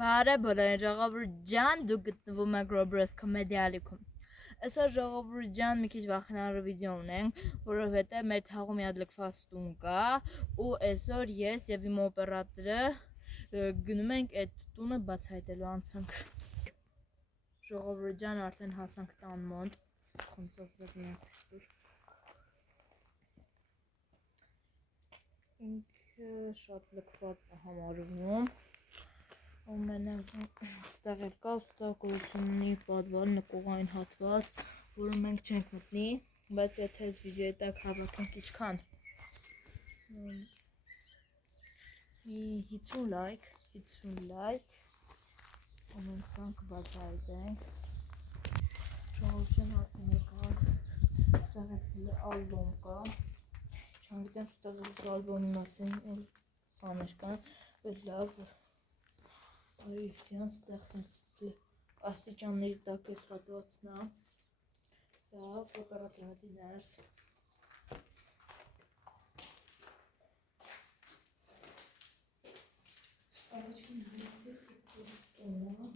Բարե բոլորին ժողովուրդ ջան, դուք գտնվում եք Roblox կոմեդիալիքում։ Այսօր ժողովուրդ ջան, մի քիչ վախենալու վիդեո ունենք, որովհետև մեր թաղում մի հատ լքված տուն կա, ու այսօր ես եւ իմ օպերատորը գնում ենք այդ տունը բացահայտելու անցանք։ Ժողովուրդ ջան, արդեն հասանք տան մոտ։ Խնդրով միացրու։ Ինքը շատ լքված է համարվում։ Մենակ ստեղ կա ստակությունի պատվար նկողային հատված, որը մենք չենք մտնի, բայց եթե այս վիդեոյի տակ հավաքենք ինչքան մի 50 լայք, ամենքանք բացահայտենք, ժողովրդին արդեն եկար, ստեղ ալբոմ կա, չանգիտեմ ստեղ ալբոմի մասին բաներ կան, բայց լավ Արի սյանց ստեղ աստիճանների տակ ես հատվածն է, լավ, օպերատորը մտի ներս։ Առաջին հույցից տունը,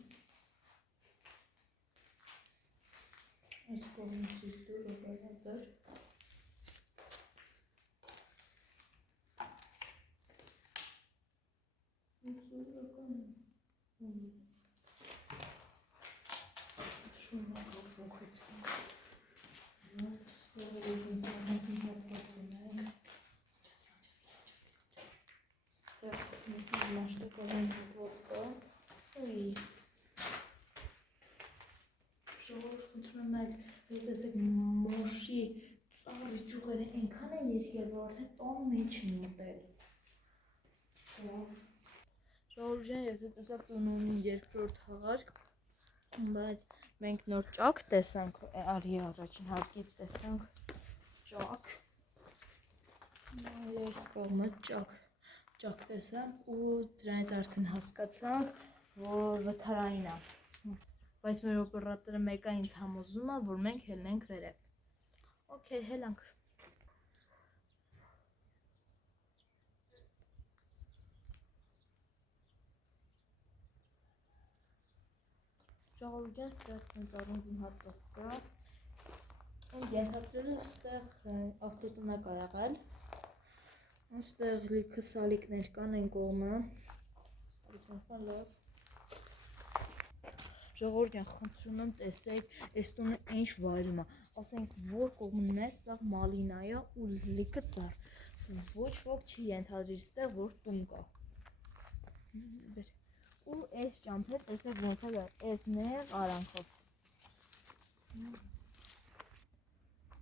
այս կողմից դուր օպերատոր, Շունը կողողեցին, ստեղ ինձանացին հատվածում են, ստեղ մաշտակային հատված կա, ժողովուրդ խնդրում եմ այդ տեսեք մոշի ծառի ճյուղերը այնքան են երկել, որ արդեն տան մեջ են մտել։ Ժողովուրդ ջան, եթե տեսակ տունը ունի երկրորդ հաղարկ, բայց մենք նոր ճակ տեսանք, արի առաջին հարկից տեսանք ճակ, ես կողմը ճակ տեսանք ու դրանից արդեն հասկացանք, որ վթարային է, բայց մեր օպերատորը մեկը ինձ համոզում է, որ մենք հելնենք վերև, օքեյ, հելանք։ Ժողովուրդ ջան, ստեղ ծառունձին հատված կա, ենթադրել ստեղ ավտոտնակ ա եղել, ստեղ լիքը սալիկներ կան այն կողմը, ժողովուրդ ջան, խնդրում եմ տեսեք, այս տունը ինչ վայրում է, ասենք որ կողմն է, սաղ մալինա է ու լիքը ծառ, ոչ ոք չի ենթադրիր ստեղ, որ տուն կա, ու այս ճամփը տեսեք ոնց է այս նեղ արանքով,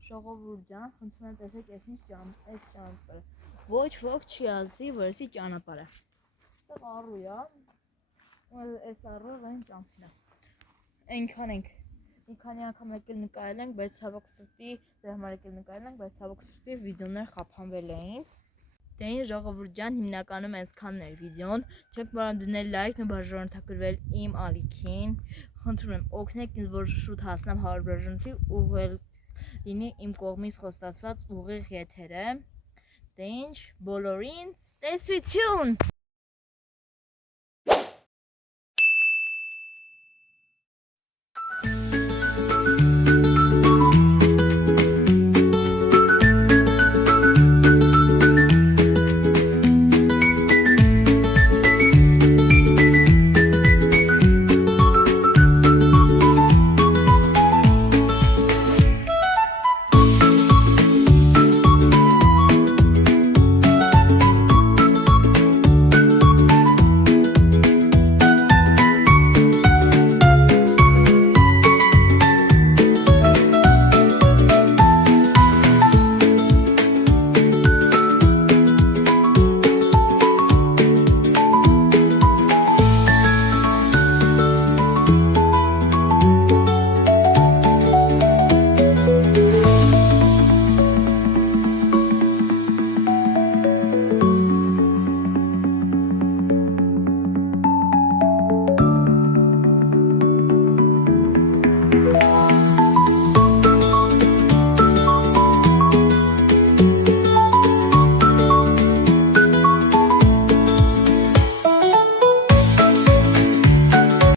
ժողովուրդ ջան, խնդրում եմ տեսեք այս ինչ ճամփը, ոչ ոք չի ասի, որ էսի ճանապարհ է, ստեղ առու է, այս առով այն ճամփն է, այնքան ենք, մի քանի անգամ եկել նկարել ենք, բայց ցավոք սրտի, դրա համար եկել նկարել ենք, բայց ցավոք սրտի վիդեոներ խափանվել էին, դե ժողովուրդ ջան, հիմնականում այսքանն էր վիդեոն, չեք կարող դնել լայք, բաժանորդագրվել իմ ալիքին, խնդրում եմ օգնեք ինձ, որ շուտ հասնեմ 100 բաժանորդի, ուղղել լինի իմ կողմից խոստացված ուղիղ եթերը, դե ինչ, բոլորին տեսություն։